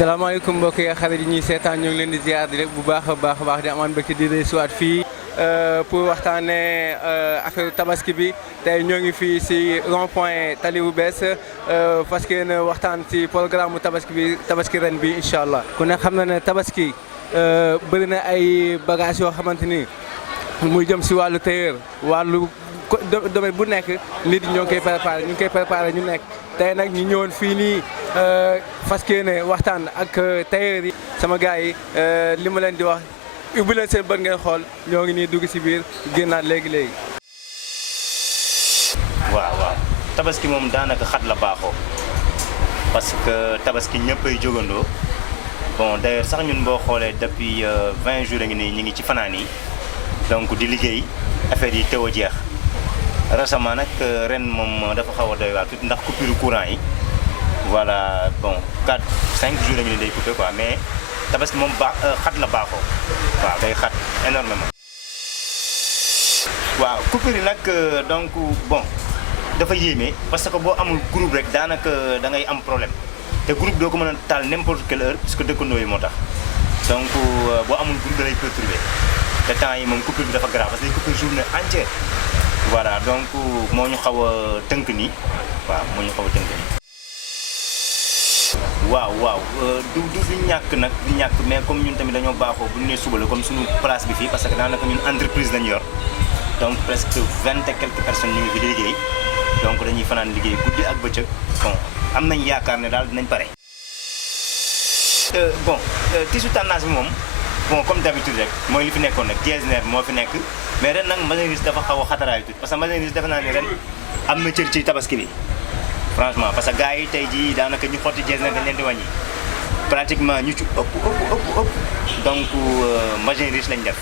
salaamaaleykum mbokk yi xarit yi ñuy seetaan ñu ngi leen di ziar di bu baax a baax di amaan mbégte di reçuwaat fii pour waxtaanee affaire tabaski bi tey ñoo ngi fii si rond point Tali bu bees parce que waxtaan si programme tabaski bi tabaski ren bi incha allah. ku ne xam na ne tabaski bëri na ay bagages yoo xamante ni muy jëm si wàllu tailleur wàllu domaine bu nekk nit ñoo ngi koy préparé ñu nekk tey nag ñu ñëwoon fii nii fas yéene waxtaan ak tailleur yi sama gars yi li ma leen di wax ubbi leen seen bët ngeen xool ñoo ngi nii dugg si biir génnaat léegi. waaw tabaski moom daanaka xat la baaxoo parce que tabaski ñëpp ay jógandoo bon d'ailleurs sax ñun boo xoolee depuis 20 jours a ngi nii ñu ngi ci fanaan yi donc di liggéey affaire yi teew a jeex récemment nag ren moom dafa xaw a doy waar tuuti ndax coupure courant yi voilà bon 5 jours a ngi nii day coupé quoi mais tabaski moom xat la baaxoo waaw day xat énormément waaw coupure yi nag donc bon dafa yéeme parce que boo amul groupe rek daanaka da ngay am problème te groupe doo ko mën a taal n'importe quelle heure puisque dëkkandoo yi moo tax donc boo amul groupe da lay perturbé te temps yi moom coupure bi dafa grave parce que day coupure journée entière voilà donc moo ñu xaw a tënk nii waaw moo ñu xaw a tënk nii waaw du ñàkk nag du ñàkk mais comme ñun tamit dañoo baaxoo bu ñu nee suba la comme suñu place bi fii parce que daanaka ñun entreprise lañu yor donc presque 20 et quelques personnes ñu ngi fi di liggéey donc dañuy fanaan liggéey guddi ak bëccëg bon am nañ yaakaar ne daal dinañ pare. bon tissu tendance bi moom bon comme d'habitude rek mooy li fi nekkoon nag Getzner moo fi nekk mais ren nag Mazenris dafa xaw a xataraay tuuti parce que Mazenris defe naa ne ren am na cër ci tabaski bi franchement parce que gars yi tey jii daanaka ñu xotti Getzner dañ leen di wàññi pratiquement ñu ci ëpp donc Mazenris lañ def.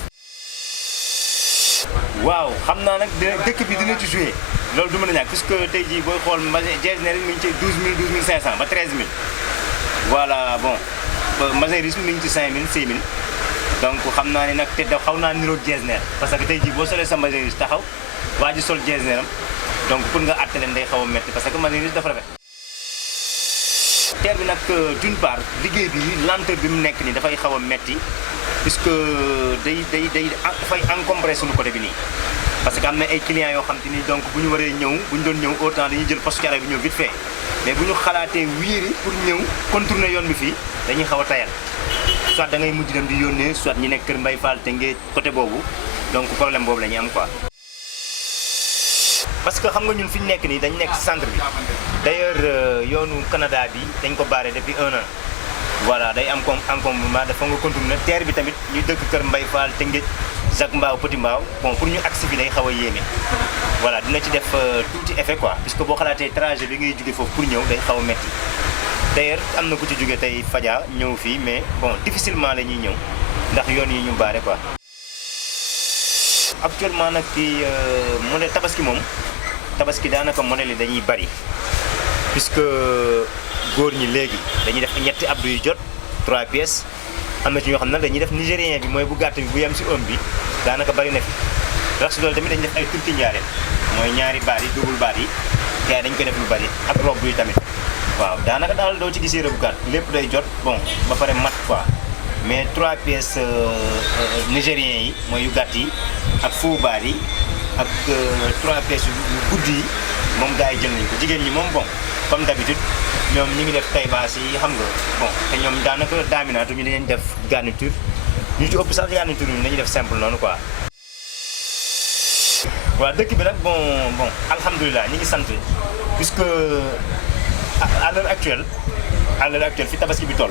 waaw xam naa nag dëkk bi dina ci joué loolu du mën a ñàkk puisque tey jii booy xool Getzner mi ngi ci 12000 12500 ba 13000 voilà bon Mazenris mi ngi ci 5000 6000 donc xam naa ne nag te xaw naa niroog Getzner parce que tey jii boo solee sa Mazenris taxaw waa ji sol Getzner am donc pour nga àtte leen day xaw a métti parce que Mazenris dafa rafet. teer bi nag d'une part liggéey bi lenteur bi mu nekk nii dafay xaw a métti puisque dafay encombré suñu côté bi nii parce que am na ay clients yoo xam te ni donc bu ñu waree ñëw bu ñu doon ñëw autant dañuy jël poste carré bi ñëw vite fait mais bu ñu xalaatee wiiri pour ñëw contourner yoon bi fii dañuy xaw a tayal soit da ngay mujj dem di yónnee soit ñi nekk Kër Mbay Fall te ngee côté boobu donc problème boobu la ñuy am quoi. parce que xam nga ñun fi ñu nekk nii dañ nekk centre bi d'ailleurs yoonu Canada bi dañ ko barré depuis 1 an voilà day am encombrement dafa nga contourner terre bi tamit ñu dëkk Kër Mbay Fall te ngee Zac Mbao Petit Mbao bon pour ñu agsi bi day xaw a yéeme voilà dina ci def tuuti effet quoi puisque boo xalaatee trajet bi ngay jóge foofu pour ñëw day xaw a metti d'ailleurs am na ku ci jóge tey Fadia ñëw fii mais bon difficilement la ñuy ñëw ndax yoon yi ñu baare quoi. actuellement nag kii modèle tabaski moom tabaski daanaka modèle yi dañuy bari puisque góor ñi léegi dañuy def ñetti abdu yu jot 3 pièces am na ci ñoo xam ne dañuy def nigérien bi mooy bu gàtt bi bu yem si ëmb bi daanaka bari na fi rax si loolu tamit dañuy def ay turki njaareen mooy ñaari baat yi double baat yi gars yi dañ koy def lu bari ak robe yi tamit waaw daanaka daal doo ci gisee bu gàtt lépp day jot bon ba pare mat quoi mais 3 pièces nigérien yi mooy yu gàtt yi ak faux baat yi ak 3 pièces yu gudd yi moom gars yi jël nañu ko jigéen ñi moom bon comme d'habitude ñoom ñu ngi def taille basse yi xam nga bon te ñoom daanaka daaminaatu ñu dañuy def garniture ñu ci ëpp sax garniture yi dañuy def simple noonu quoi. waaw dëkk bi nag bon alhamdulilah ñu ngi sant puisque à l'heure actuelle fi tabaski bi toll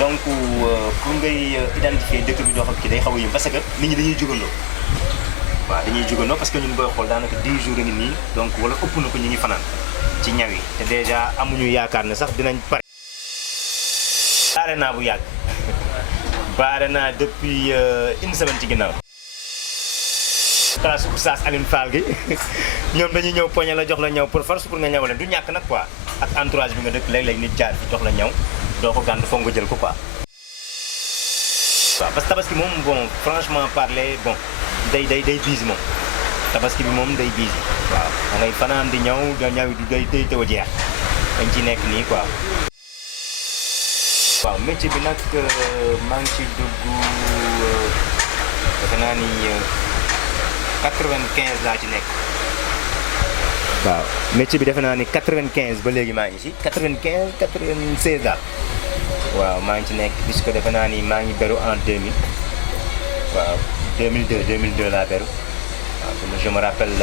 donc pour ngay identifier dëkk bi doo xam ki day xaw a yëm parce que nit ñi dañuy jugandoo waaw dañuy jugandoo parce que ñun booy xool daanaka 10 jours a ngi nii donc wala ëpp na ko ñu ngi fanaan ci ñaw yi te déjà amuñu yaakaar ne sax dinañ pare. baare naa bu yàgg baare naa depuis 1 semaine ci ginnaaw. classe Oustaz Alioune Fall gi ñoom dañuy ñëw poñe la jox la ñaw pour force pour nga ñaw leen du ñàkk nag quoi ak entourage bi nga dëkk léeg-léeg nit jaar fi jox la ñaw doo ko gànd foog nga jël ko quoi. waaw parce que tabaski moom bon franchement parler bon day busy moom tabaski bi moom day busy waaw da ngay fanaan di ñaw ñaw du day tëw a jeex dañ ci nekk nii quoi. waaw métier bi nag maa ngi ci dugg defe naa ni 95 laa ci nekk. waaw métier bi defe naa ni 95 ba léegi maa ngi ci 95 96 daal. waaw maa ngi ci nekk puisque defe naa ni maa ngi beru en 2000. waaw 2002 laa beru. waaw je me rappelle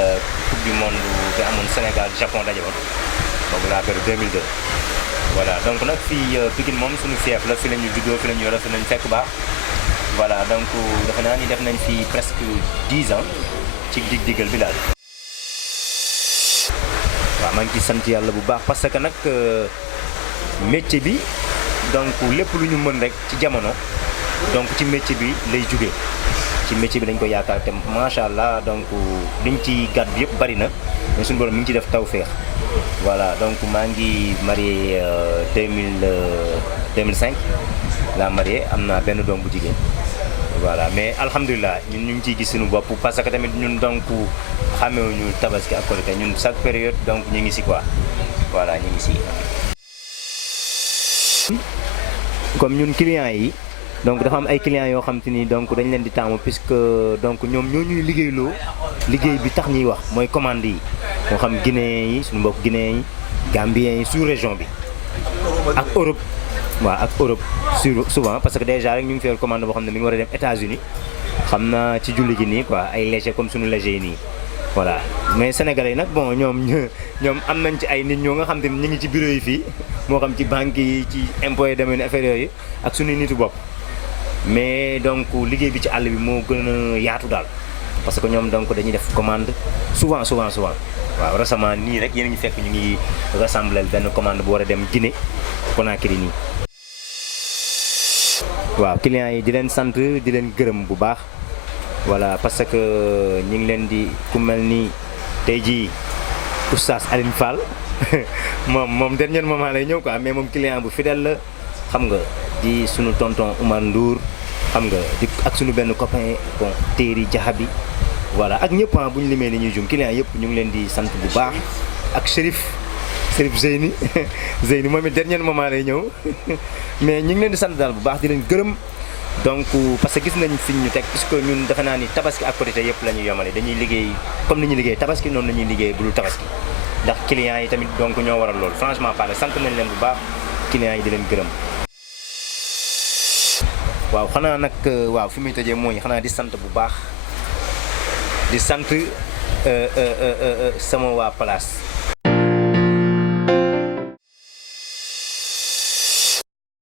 coupe du monde bi amoon Sénégal Japon daje woon boobu laa beru 2002. voilà donc nag fii Pikine moom suñu fief la fi la ñu juddoo fi la ñu yoroo fi la ñu fekk baax. voilà donc defe naa ni def nañ fi presque 10 ans ci dig-digal bi daal. waaw maa ngi ciy sant yàlla bu baax parce que nag métier bi donc lépp lu ñu mën rek ci jamono donc ci métier bi lay jugee. ci métier bi dañ ko yaakaar te macha allah donc liñ ci gàddu yëpp bari na mais suñu borom mi ngi ci def tawféex. voilà donc maa ngi marié 2005 laa marié am naa benn doom bu jigéen. voilà mais alhamdulilah ñun ñu ngi ciy gis suñu bopp parce que tamit ñun donc xamewuñu tabaski ak korité ñun chaque période donc ñu ngi si quoi voilà ñu ngi si. comme ñun clients yi. donc dafa am ay clients yoo xam te ni donc dañ leen di taamu puisque donc ñoom ñoo ñuy liggéeyloo liggéey bi tax ñuy wax mooy commande yi moo xam guinéens yi suñu mbokk guinéens yi gambiens yi sous région bi ak Europe. waaw ak Europe souvent parce que déjà rek ñu ngi fi yor commande boo xam ne mi ngi war a dem États-Unis xam naa ci julli gi nii quoi ay léger comme suñu léger yi nii. voilà mais sénégalais yi nag bon ñoom am nañ ci ay nit ñoo nga xam te ni ñu ngi ci bureau yi fii moo xam ci banque yi ci impôts yi demee ni affaire yooyu ak suñu nitu bopp. mais donc liggéey bi ci àll bi moo gën a yaatu daal parce que ñoom donc dañuy def commande souvent. waaw récemment nii rek yéen a ngi fekk ñu ngi rassembler benn commande bu war a dem Guinée Conakry nii. waaw clients yi di leen sant di leen gërëm bu baax voilà parce que ñu ngi leen di ku mel ni tey jii oustaz Aline Fall moom dernier moment lay ñëw quoi mais moom client bu fidèle la xam nga. di sunu tonton Oumar Ndour xam nga di ak sunu benn copain bon Téeri Jaxabi voilà ak ñëpp bu ñu limee ni ñuy jum client yëpp ñu ngi leen di sant bu baax ak Chérif Zeyni Zeyni moom it dernier moment lay ñëw mais ñu ngi leen di sant daal bu baax di leen gërëm donc parce que gis nañ fi ñu teg puisque ñun defe naa ni tabaski ak korité yëpp la ñuy yomale dañuy liggéey comme ni ñuy liggéey tabaski noonu la ñuy liggéey bu dul tabaski ndax clients yi tamit donc ñoo waral loolu franchement parlé sant nañ leen bu baax clients yi di leen gërëm. waaw xanaa nag waaw fi muy tëjee mooy xanaa di sant bu baax di sant sama waa place